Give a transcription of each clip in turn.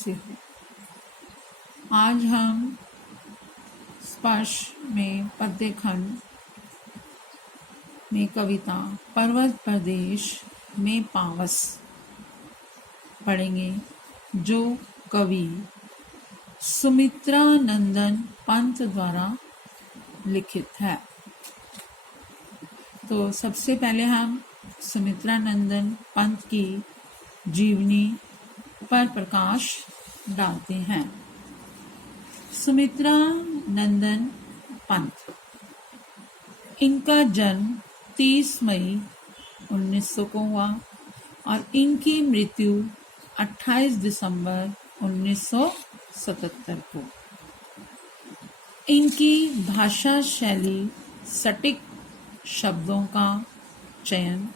कैसे हो। आज हम स्पर्श में पद्य खंड में कविता पर्वत प्रदेश में पावस पढ़ेंगे, जो कवि सुमित्रा नंदन पंत द्वारा लिखित है। तो सबसे पहले हम सुमित्रा नंदन पंत की जीवनी पर प्रकाश डालते हैं। सुमित्रा नंदन पंत, इनका जन्म 30 मई 1900 को हुआ और इनकी मृत्यु 28 दिसंबर 1977 को। इनकी भाषा शैली सटीक शब्दों का चयन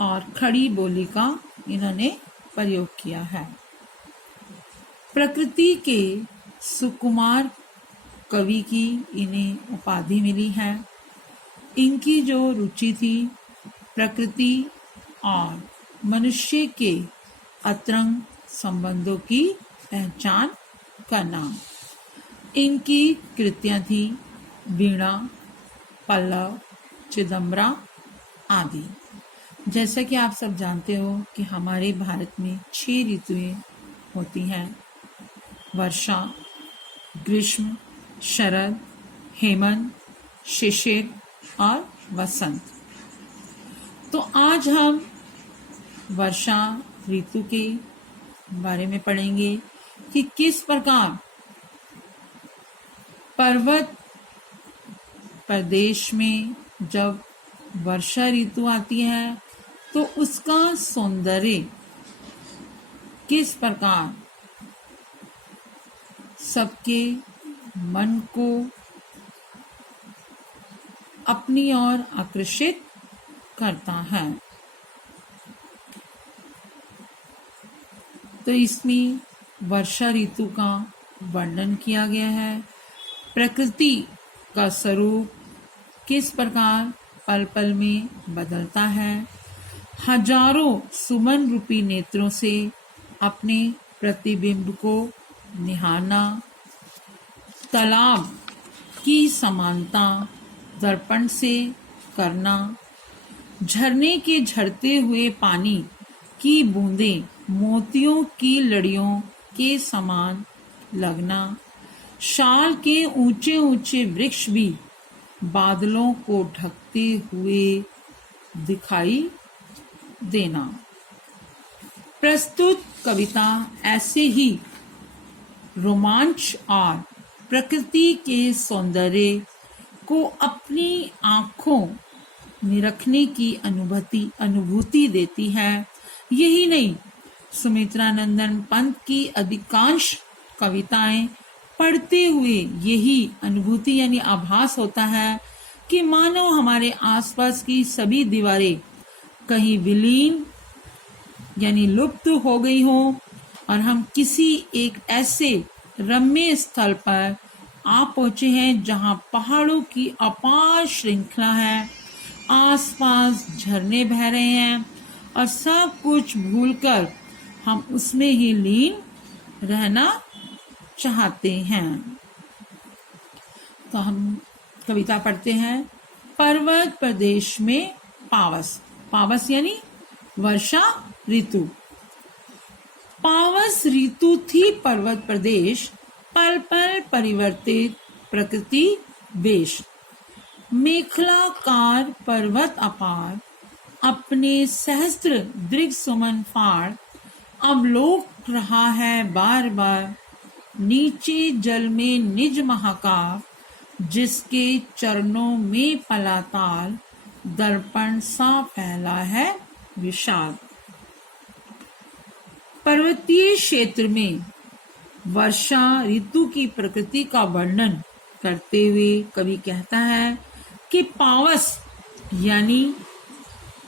और खड़ी बोली का इन्होंने प्रयोग किया है। प्रकृति के सुकुमार कवि की इन्हें उपाधि मिली है। इनकी जो रुचि थी प्रकृति और मनुष्य के अंतरंग संबंधों की पहचान करना। इनकी कृतियां थी वीणा, पल्लव, चिदंबरा आदि। जैसा कि आप सब जानते हो कि हमारे भारत में 6 ऋतुएं होती हैं: वर्षा, ग्रीष्म, शरद, हेमंत, शिशिर और वसंत। तो आज हम वर्षा ऋतु के बारे में पढ़ेंगे कि किस प्रकार पर्वत प्रदेश में जब वर्षा ऋतु आती है तो उसका सौंदर्य किस प्रकार सबके मन को अपनी ओर आकर्षित करता है। तो इसमें वर्षा ऋतु का वर्णन किया गया है। प्रकृति का स्वरूप किस प्रकार पल पल में बदलता है। हजारों सुमन रूपी नेत्रों से अपने प्रतिबिंब को निहारना, तालाब की समानता दर्पण से करना, झरने के झरते हुए पानी की बूंदें मोतियों की लड़ियों के समान लगना, शाल के ऊंचे ऊंचे वृक्ष भी बादलों को ढकते हुए दिखाई देना। प्रस्तुत कविता ऐसे ही रोमांच और प्रकृति के सौंदर्य को अपनी आंखों निरखने की अनुभूति देती है। यही नहीं, सुमित्रा नंदन पंत की अधिकांश कविताएं पढ़ते हुए यही अनुभूति यानी आभास होता है कि मानो हमारे आसपास की सभी दीवारें कहीं विलीन यानी लुप्त हो गई हो और हम किसी एक ऐसे रम्य स्थल पर आ पहुंचे हैं जहां पहाड़ों की अपार श्रृंखला है, आसपास झरने बह रहे हैं और सब कुछ भूलकर हम उसमें ही लीन रहना चाहते हैं। तो हम कविता पढ़ते हैं। पर्वत प्रदेश में पावस। पावस यानी वर्षा ऋतु। पावस ऋतु थी पर्वत प्रदेश, पल पल परिवर्तित प्रकृति वेश। मेखलाकार पर्वत अपार, अपने सहस्त्र दृग सुमन फाड़, अवलोक रहा है बार बार, नीचे जल में निज महाकाव, जिसके चरणों में पलाताल, दर्पण सा फैला है विशाल। पर्वतीय क्षेत्र में वर्षा ऋतु की प्रकृति का वर्णन करते हुए कवि कहता है कि पावस यानी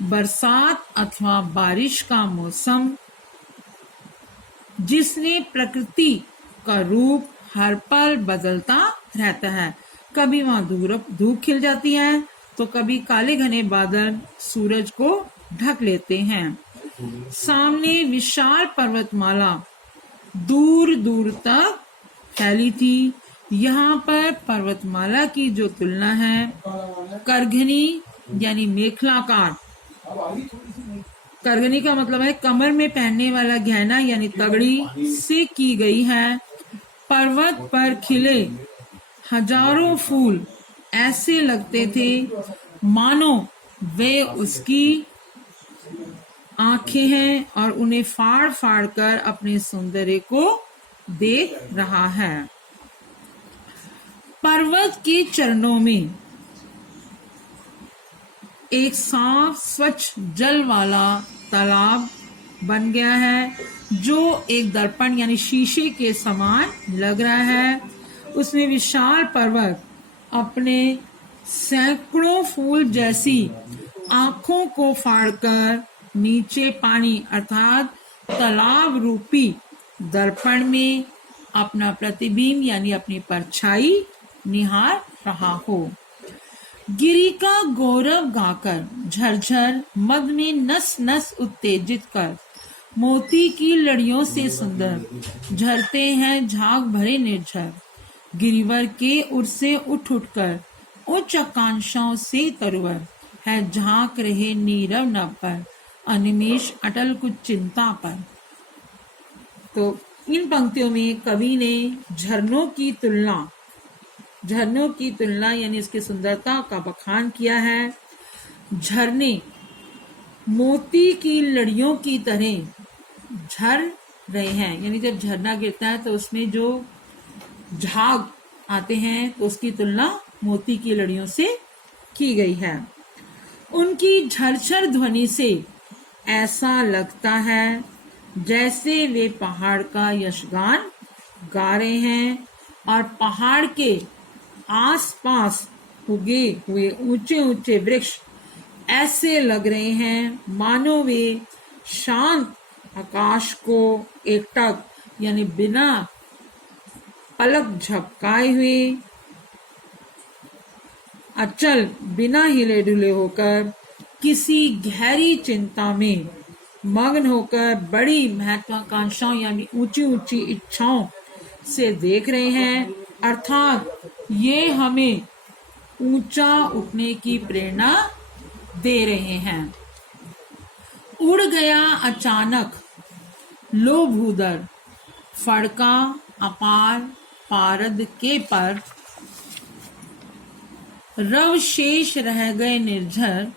बरसात अथवा बारिश का मौसम, जिसने प्रकृति का रूप हर पल बदलता रहता है। कभी वहां धूप खिल जाती है तो कभी काले घने बादल सूरज को ढक लेते हैं। सामने विशाल पर्वतमाला दूर दूर तक फैली थी। यहाँ पर पर्वतमाला की जो तुलना है करघनी यानी मेखलाकार, करघनी का मतलब है कमर में पहनने वाला गहना यानी तगड़ी से की गई है। पर्वत पर खिले हजारों फूल ऐसे लगते थे मानो वे उसकी आंखें हैं और उन्हें फाड़ फाड़ कर अपने सौंदर्य को देख रहा है। पर्वत के चरणों में एक साफ स्वच्छ जल वाला तालाब बन गया है जो एक दर्पण यानी शीशे के समान लग रहा है। उसमें विशाल पर्वत अपने सैकड़ों फूल जैसी आंखों को फाड़कर नीचे पानी अर्थात तालाब रूपी दर्पण में अपना प्रतिबिंब यानी अपनी परछाई निहार रहा हो। गिरी का गौरव गाकर झरझर मद में नस नस उत्तेजित कर मोती की लड़ियों से सुंदर झरते हैं झाग भरे निर्झर। गिरिवर के उर से उठ उठकर उच्च आकांक्षाओं से तरुवर है झांक रहे नीरव नभ पर अनिमेष अटल कुछ चिंता पर। तो इन पंक्तियों में कवि ने झरनों की तुलना यानी इसकी सुंदरता का बखान किया है। झरने मोती की लड़ियों की तरह झर रहे हैं, यानी जब झरना गिरता है तो उसमें जो झाग आते हैं तो उसकी तुलना मोती की लड़ियों से की गई है। उनकी झरझर ध्वनि से ऐसा लगता है जैसे वे पहाड़ का यशगान गा रहे हैं और पहाड़ के आसपास उगे हुए ऊंचे ऊंचे वृक्ष ऐसे लग रहे हैं मानो वे शांत आकाश को एकटक यानी बिना पलक झपकाए हुए अचल बिना हिले डुले होकर किसी गहरी चिंता में मग्न होकर बड़ी महत्वाकांक्षाओं यानी ऊंची ऊंची इच्छाओं से देख रहे हैं। अर्थात ये हमें ऊंचा उठने की प्रेरणा दे रहे हैं। उड़ गया अचानक लो भूदर फड़का अपार पारद के पर रव शेष रह गए निर्झर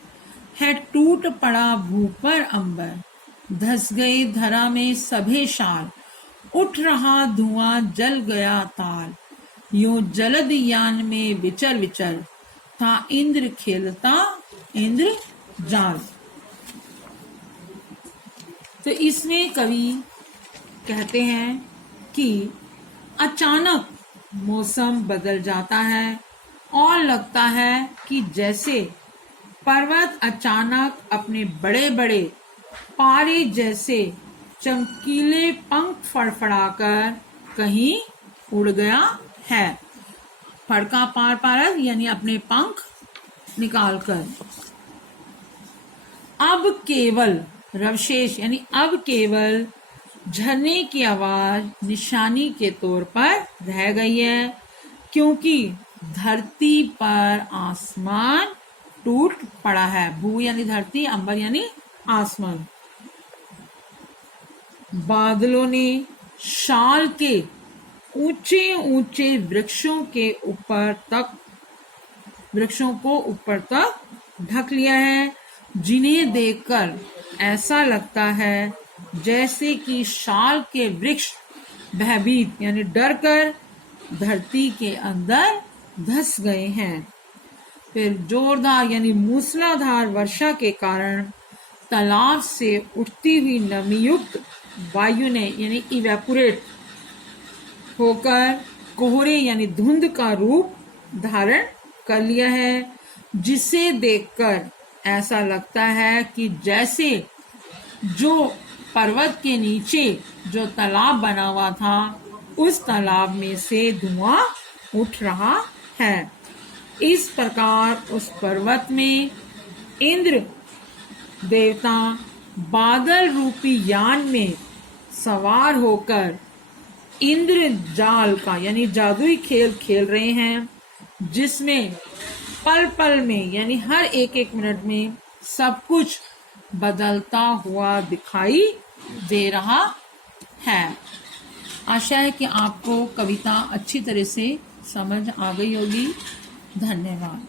है टूट पड़ा भू पर अंबर। धस गए धरा में सभे शाल उठ रहा धुआं जल गया ताल। यूं जलद यान में विचर विचर था इंद्र खेलता इंद्र जाल। तो इसमें कवि कहते हैं कि अचानक मौसम बदल जाता है और लगता है कि जैसे पर्वत अचानक अपने बड़े बड़े पारे जैसे चमकीले पंख फड़फड़ाकर कहीं उड़ गया है। फड़का पार पारद यानी अपने पंख निकालकर। अब केवल रवशेष यानी अब केवल झरने की आवाज निशानी के तौर पर रह गई है, क्योंकि धरती पर आसमान टूट पड़ा है। भू यानी धरती, अंबर यानी आसमान। बादलों ने शाल के ऊंचे ऊंचे वृक्षों को ऊपर तक ढक लिया है, जिन्हें देखकर ऐसा लगता है जैसे कि शाल के वृक्ष भयभीत यानी डर कर धरती के अंदर धस गए हैं। फिर जोरदार यानी मूसलाधार वर्षा के कारण तालाब से उठती हुई नमीयुक्त वायु ने यानी इवेपोरेट होकर कोहरे यानी धुंध का रूप धारण कर लिया है, जिसे देखकर ऐसा लगता है कि जैसे जो पर्वत के नीचे जो तालाब बना हुआ था उस तालाब में से धुआं उठ रहा है। इस प्रकार उस पर्वत में इंद्र देवता बादल रूपी यान में सवार होकर इंद्रजाल का यानी जादुई खेल खेल रहे हैं, जिसमें पल पल में यानी हर एक एक मिनट में सब कुछ बदलता हुआ दिखाई दे रहा है। आशा है कि आपको कविता अच्छी तरह से समझ आ गई होगी। धन्यवाद।